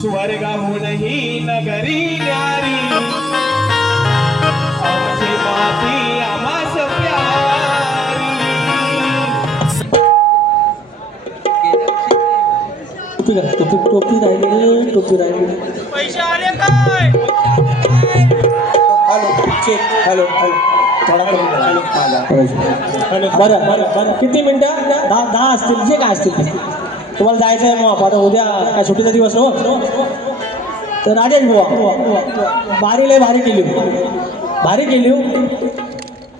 स्वर्गाहून ही नगरी न्यारी. आमची माती टोपी टोपी टोपी राहिली टोपी राहिली पैसे आले काय हॅलो. Check hello. हॅलो थोडा. हॅलो बरं बरं बरं. किती मिनटं? दहा दहा असतील. जे काय असतील तुम्हाला जायचं आहे मग. आता उद्या काय सुट्टीचा दिवस हो. तर राजेश बुवा भारी लय भारी केली. भारी केली हो.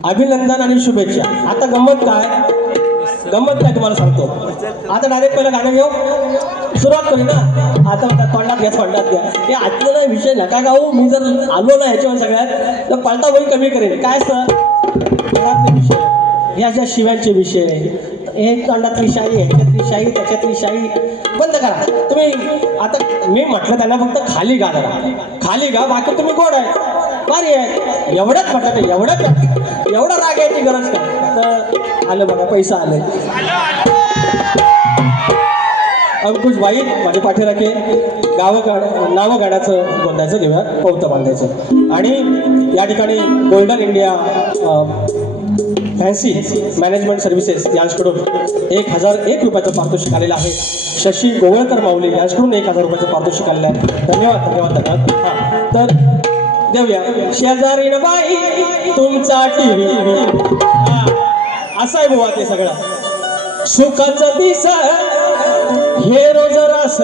अभिनंदन आणि शुभेच्छा. आता गंमत काय? गंमत काय तुम्हाला सांगतो. आता डायरेक्ट पहिलं गाणं घेऊ. सुरुवात करू ना. आता म्हणतात तोंडात घ्या तोंडात घ्या. हे आजचा विषय नका गाऊ? मी जर आलो ना ह्याच्यावर सगळ्यात तर पलटा बळी कमी करेल. काय असतं विषय हे अशा शिव्यांचे विषय. हे तोंडातली शाही ह्याच्यातली शाही त्याच्यातली शाही बंद करा. तुम्ही आता मी म्हटलं त्यांना फक्त खाली गा जरा. खाली गा बाकी तुम्ही गोड आहे भारी आहे एवढंच म्हटलं ते एवढंच एवढं रागायची गरज काय? तर आलं बघा पैसा आलं अंकुश बाई माझ्या पाठीराखे गावं गाड नावं गाण्याचं गोंद्याचं घेऊया पौतं बांधायचं. आणि या ठिकाणी golden India fancy management services यांच्याकडून एक हजार एक रुपयाचं पारितोषिक आलेलं आहे. शशी गोवळकर माऊली यांच्याकडून एक हजार रुपयाचं पारितोषिक आलेलं आहे. धन्यवाद धन्यवाद धन्यवाद. हां तर देऊया. शेजारीण बाई तुमचा टी व्ही असं आहे बुवा ते सगळं. सुखाचं दिस हे रोज रस.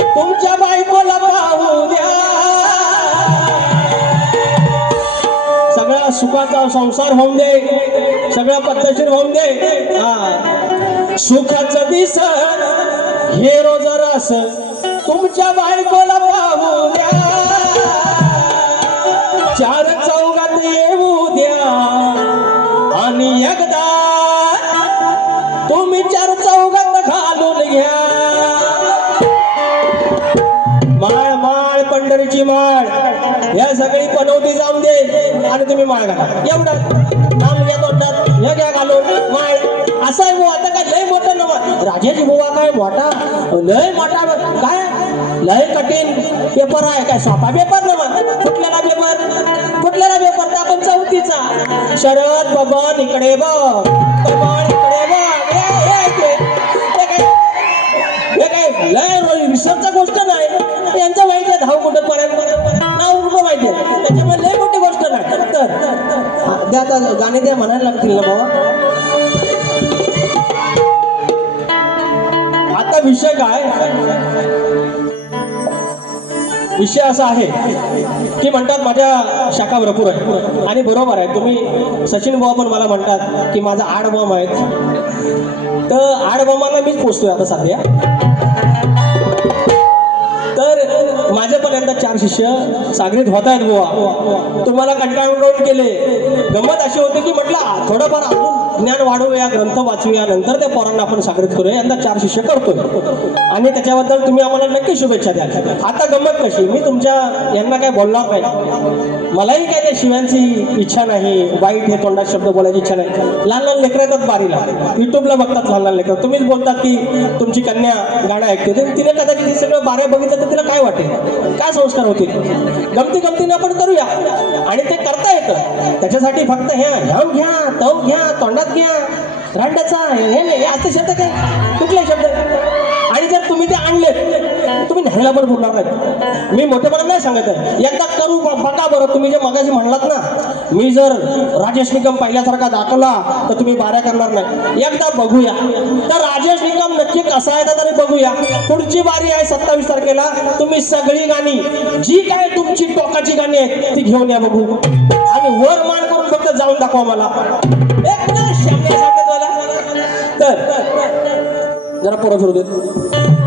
तुमच्या बायकोला पाहू द्या. सुखाचा संसार होऊन दे. सगळं पद्धतशीर होऊन दे. हा. सुखाचं दिस हे रोज रस तुमच्या बायकोला पाहू द्या. चार चौघात येऊ द्या. आणि एकदा तुम्ही चार चौघात सगळी जाऊन दे आणि तुम्ही माळ घाला. एवढं. नाम घ्या तोंडात हे घ्या घालून माळ. असं आहे आता काय लय मोठं नव. राजेश बुवा काय मोठा? लय मोठा काय? लय कठीण पेपर आहे. काय सोपा पेपर नव्हत कुठल्याला पेपर कुठल्याला पेपर तर आपण चौथीचा. शरद बबन इकडे बघ. बबन इकडे विषय असा आहे की म्हणतात माझ्या शाखा भरपूर आहे आणि बरोबर आहे. तुम्ही सचिन भाऊ पण मला म्हणतात की माझा आड बॉम्ब आहेत. तर आड बॉम्बांना मीच पोचतोय आता सध्या. तर माझ्या पण चार शिष्य सागरीत होत आहेत बुवा. तुम्हाला कंटाळून केले. गंमत अशी होती की म्हटलं थोडंफार आपण ज्ञान वाढवूया ग्रंथ वाचूया नंतर त्या पोरांना आपण सागरीत करूया. यंदा चार शिष्य करतोय. आणि त्याच्याबद्दल तुम्ही आम्हाला नक्की शुभेच्छा द्या आता गंमत कशी? मी तुमच्या यांना काय बोलणार नाही. मलाही काय त्या शिव्यांची इच्छा नाही. वाईट हे तोंडात शब्द बोलायची इच्छा नाही. लहान लहान लेकरं येतात बारीला. युट्यूबला बघतात लहान लहान लेकरं. तुम्हीच बोलतात की तुमची कन्या गाणं ऐकते. तिने कदाचित सगळं बाऱ्या बघितलं तर तिला काय वाटेल? काय संस्कार होतील? गमती गमतीने आपण करूया. आणि ते करता येतं. त्याच्यासाठी फक्त हे ह्याव घ्या तव घ्या तोंडात घ्या. रांड्याचा हे नाही असं शब्द काय? कुठले शब्द? आणि जर तुम्ही ते आणले तुम्ही न्यायला पण बोलणार नाही मी मोठेपणा नाही सांगत आहे. एकदा करू बघा बरं. तुम्ही जे मगाशी म्हणलात ना मी जर राजेश निकम पहिल्यासारखा दाखवला तर तुम्ही बाऱ्या करणार नाही. एकदा बघूया. तर राजेश निकम नक्की कसा आहे तरी बघूया. पुढची बारी आहे सत्तावीस तारखेला. तुम्ही सगळी गाणी जी काय तुमची टोकाची गाणी आहेत ती घेऊन या बघू. आणि वर मान करून फक्त जाऊन दाखवा मला. तर जरा पोरं फिरू देत.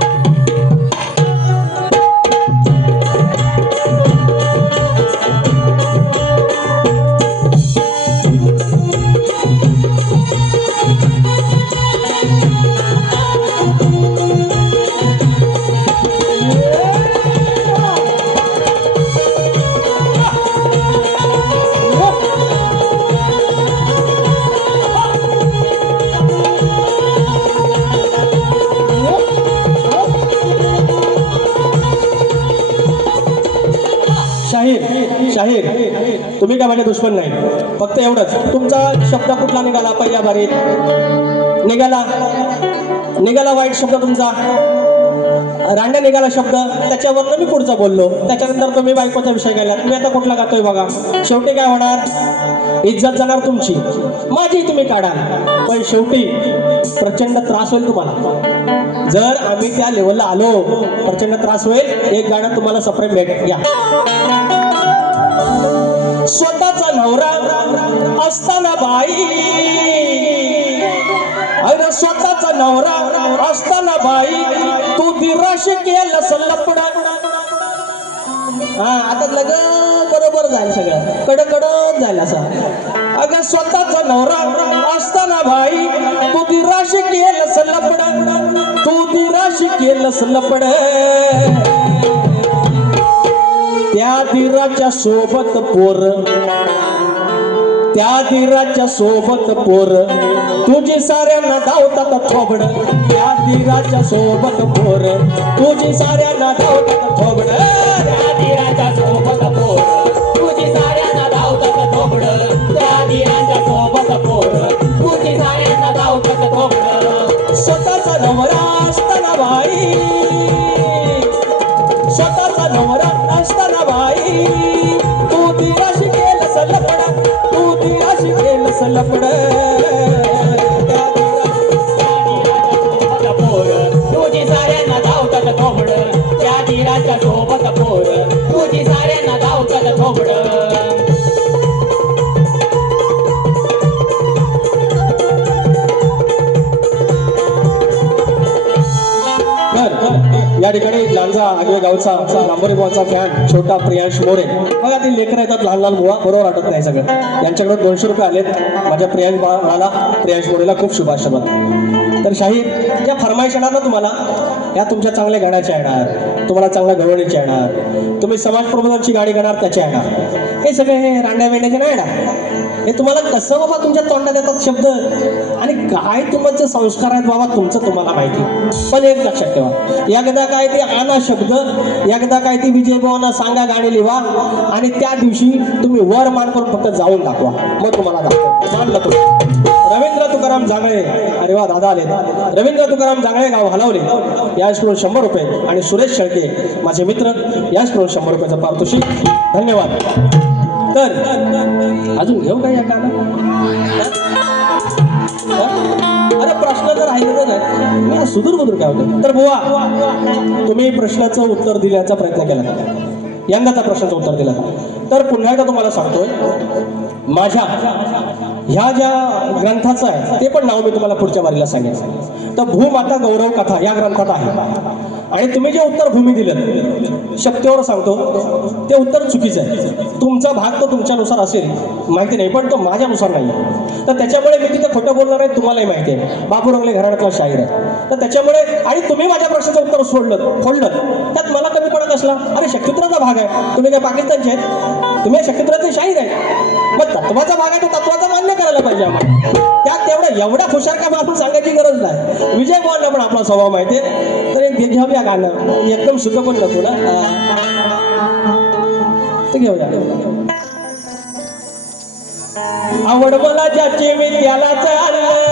तुम्ही काय माझे दुश्मन नाही. फक्त एवढंच. तुमचा शब्द कुठला निघाला? पहिल्या बारीत. निघाला. निघाला वाईट शब्द तुमचा. रांड्या निघाला शब्द. त्याच्यावरनं मी पुढचा बोललो. त्याच्यानंतर तुम्ही बायकोचा विषय गेला तुम्ही आता कुठला गातोय बघा. शेवटी काय होणार? इज्जत जाणार तुमची. माझी तुम्ही काढा. पण शेवटी प्रचंड त्रास होईल तुम्हाला. जर आम्ही त्या लेवलला आलो प्रचंड त्रास होईल. एक गाणं तुम्हाला सप्रेम भेट. या. स्वतःचा नवरा असताना बाई. अरे स्वतःचा नवरा असताना बाई. तू दिराश केलं सल्लपड हा आता लग बरोबर जाईल सगळं. कडकडत जाईल असं. अगं स्वतःचा नवरा असताना भाई तू दिराश केलं सल्लपड तू दिराश केलं सल्लपड त्या दिराच्या सोबत पोर. त्या धीराच्या सोबत पोर. तुझी साऱ्यांना धावतात थोबड. त्या धीराच्या सोबत पोर. तुझी साऱ्यांना धावतात थोबड. त्या धीराच्या सोबत पोर. तुझी साऱ्यांना धावतात थोबड. त्या धीराच्या सोबत पोर. तुझी साऱ्यांना धावतात थोबड. स्वतःचा नवरा असताना बाई या ठिकाणी लांजा आगवे गावचा लांबोरी बॉलचा फॅन छोटा प्रियांश मोरे. बघा ते लेखन येतात लहान लहान मुवा बरोबर आटत नाही सगळं. यांच्याकडे दोनशे रुपये आलेत. माझ्या प्रियांश बाळाला प्रियांश मोरेला खूप शुभाशा तर शाहीर या फरमाईश येणार ना तुम्हाला? या तुमच्या चांगल्या गाण्याच्या येणार. तुम्हाला चांगल्या गवळणीच्या येणार. तुम्ही समाज प्रबोधनची गाणी गाणार त्याच्या येणार. हे सगळे हे रांड्या वेंड्याचे नाही येणार? हे तुम्हाला कसं बाबा तुमच्या तोंडात येतात शब्द? आणि काय तुमचे संस्कार आहेत बाबा तुमचं तुम्हाला माहिती. पण एक लक्षात ठेवा. एकदा काय ते आना शब्द एकदा काय ते विजय भावांना सांगा गाणी लिहा आणि त्या दिवशी तुम्ही वर मान करून फक्त जाऊन दाखवा. मग तुम्हाला दाखवा मानलं तुम्ही रवींद्र तुकाराम जांगळे. अरे वा दादा आले. रवींद्र तुकाराम जांगळे गाव हलवले. याचकडून शंभर रुपये. आणि सुरेश शेळके माझे मित्र याचकडून शंभर रुपयाचं पारितोषिक. धन्यवाद. तर अजून घेऊ का या गाणं अरे प्रश्न जर राहिले नाही. सुदूर बुदूर काय होते? तर बुवा तुम्ही प्रश्नाचं उत्तर दिल्याचा प्रयत्न केला. यंदाचा प्रश्नाचं उत्तर दिला. तर पुन्हा एकदा तुम्हाला सांगतोय माझ्या ह्या ज्या ग्रंथाचं आहे ते पण नाव मी तुम्हाला पुढच्या वारीला सांगेन तर भूमाता गौरव कथा या ग्रंथात आहे. आणि तुम्ही जे उत्तर भूमी दिलं शक्तीवर सांगतो ते उत्तर चुकीचं आहे. तुमचा भाग तो तुमच्यानुसार असेल माहिती नाही पण तो माझ्यानुसार नाही. तर त्याच्यामुळे मी तिथं खोटं बोलणार आहे तुम्हालाही माहिती आहे. बाबू रंगले घराण्यातला शाहीर आहे. तर त्याच्यामुळे आणि तुम्ही माझ्या प्रश्नाचं उत्तर सोडलं फोडलं त्यात मला कमी पडत असला अरे शक्तित्राचा भाग आहे. तुम्ही काय पाकिस्तानचे आहेत? तुम्ही शक्तित्राचे शाहीर आहे. मग तत्वाचा भाग आहे तो तत्वाचा मान्य करायला पाहिजे आम्हाला त्यात तेवढं एवढ्या हुशार का आपण सांगायची गरज नाही. विजय पवारला पण आपला स्वभाव माहिती तर एक घेऊया गाणं. एकदम सुख पण नको ना. ते घेऊया. आवड मला ज्याची मी त्याला चाललं.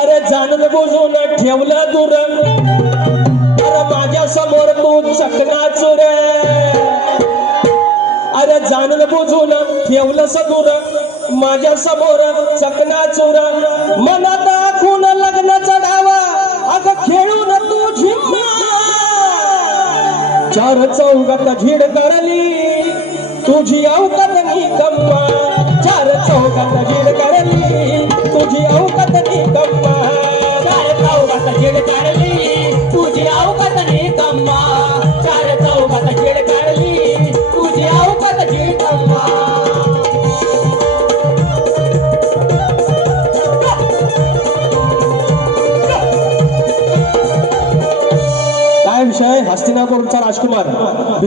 अरे जाणून बुजून ठेवलं दूर अरे माझ्यासमोर तू चकना चुरे जाणून बुजून ठेवलं सदूर. माझ्यासमोर चकना चोर. मनात खून लग्न चढावा अग खेळून तू झिम्मा चार चौघात झीड करली. तुझी अवकात निकम्मा चार चौघात झीड करली. तुझी अवकात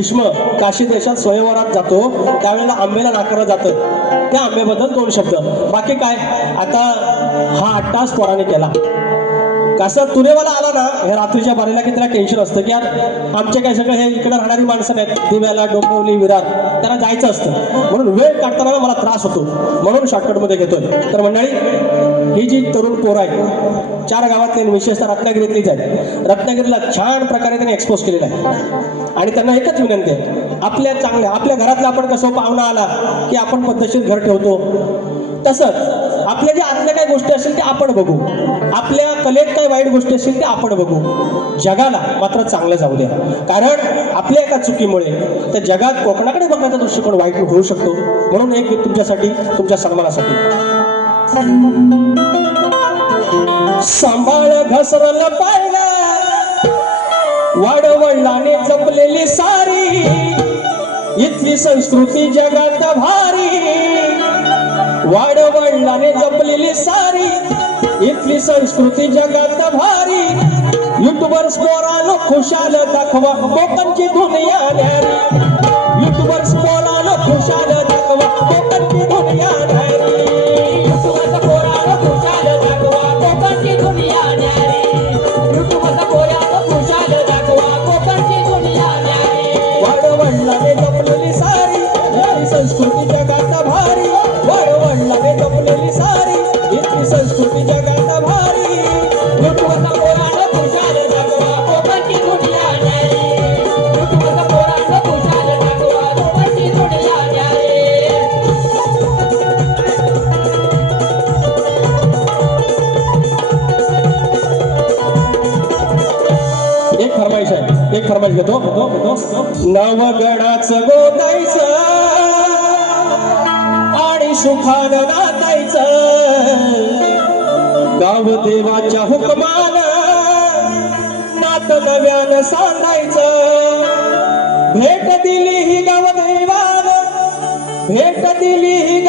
भीष्म काशी देशात स्वयंवरात जातो. त्यावेळेला आंबेला नाकारलं जातं. त्या आंबेबद्दल दोन शब्द. बाकी काय? आता हा अट्टास पोराने केला. कसं तुरेवाला आला ना हे रात्रीच्या बारीला की त्याला टेन्शन असतं की यार आमचे काय सगळं हे इकडे राहणारी माणसं नाहीत. दिव्याला डोंबवली विरार त्यांना जायचं असतं. म्हणून वेळ काढताना मला त्रास होतो. म्हणून शॉर्टकटमध्ये घेतोय. तर मंडळी ही जी तरुण पोरं आहे चार गावातले विशेषतः रत्नागिरीतलीच आहेत रत्नागिरीला छान प्रकारे त्यांनी एक्सपोज केलेला आहे. आणि त्यांना एकच विनंती आहे आपल्या चांगल्या आपल्या घरातला आपण कसं पाहुणा आला की आपण पद्धतशीर घर ठेवतो. तसंच आपल्या ज्या आतल्या काही गोष्टी असतील त्या आपण बघू. आपल्या कलेत काय वाईट गोष्टी असतील त्या आपण बघू. जगाला मात्र चांगलं जाऊ द्या. कारण आपल्या एका चुकीमुळे त्या जगात कोकणाकडे बघण्याचा दृष्टिकोन वाईट होऊ शकतो. म्हणून एक तुमच्यासाठी तुमच्या सन्मानासाठी. सांभाळ घसरल पाहिलं. वाडवडिलाने जपलेली सारी. इथली संस्कृती जगात भारी. वाडवडिलाने जपलेली सारी. इथली संस्कृती जगात भारी. युट्यूबर स्पोरानो खुशाल दाखवा. कोकणची दुनिया न्यारी. फरमाईश घेतो. घेतो नवगडाचं गोतायचं आणि सुखान नातायचं. गाव देवाच्या हुकमान नात नव्यानं सांगायचं. भेट दिली ही गावदेवान भेट दिली ही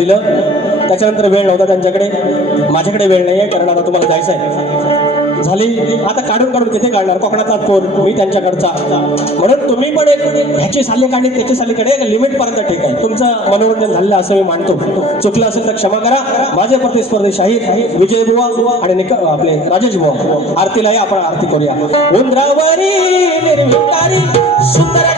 दिलं. त्याच्यानंतर वेळ नव्हता त्यांच्याकडे. माझ्याकडे वेळ नाही आहे कारण आता तुम्हाला जायचं आहे झाली. आता काढून काढून तिथे काढणार. कोकणातला फोन मी त्यांच्याकडचा. म्हणून तुम्ही पण एक ह्याची साले काढली त्याची साले काढली एक लिमिटपर्यंत ठीक आहे. तुमचं मनोरंजन झालेलं असं मी मानतो. चुकलं असेल तर क्षमा करा. माझे प्रतिस्पर्धी शाहीर विजय बुवा आणि निक आपले राजेश बुवा. आरतीलाही आपण आरती करूया. उंद्रावरी सुंदर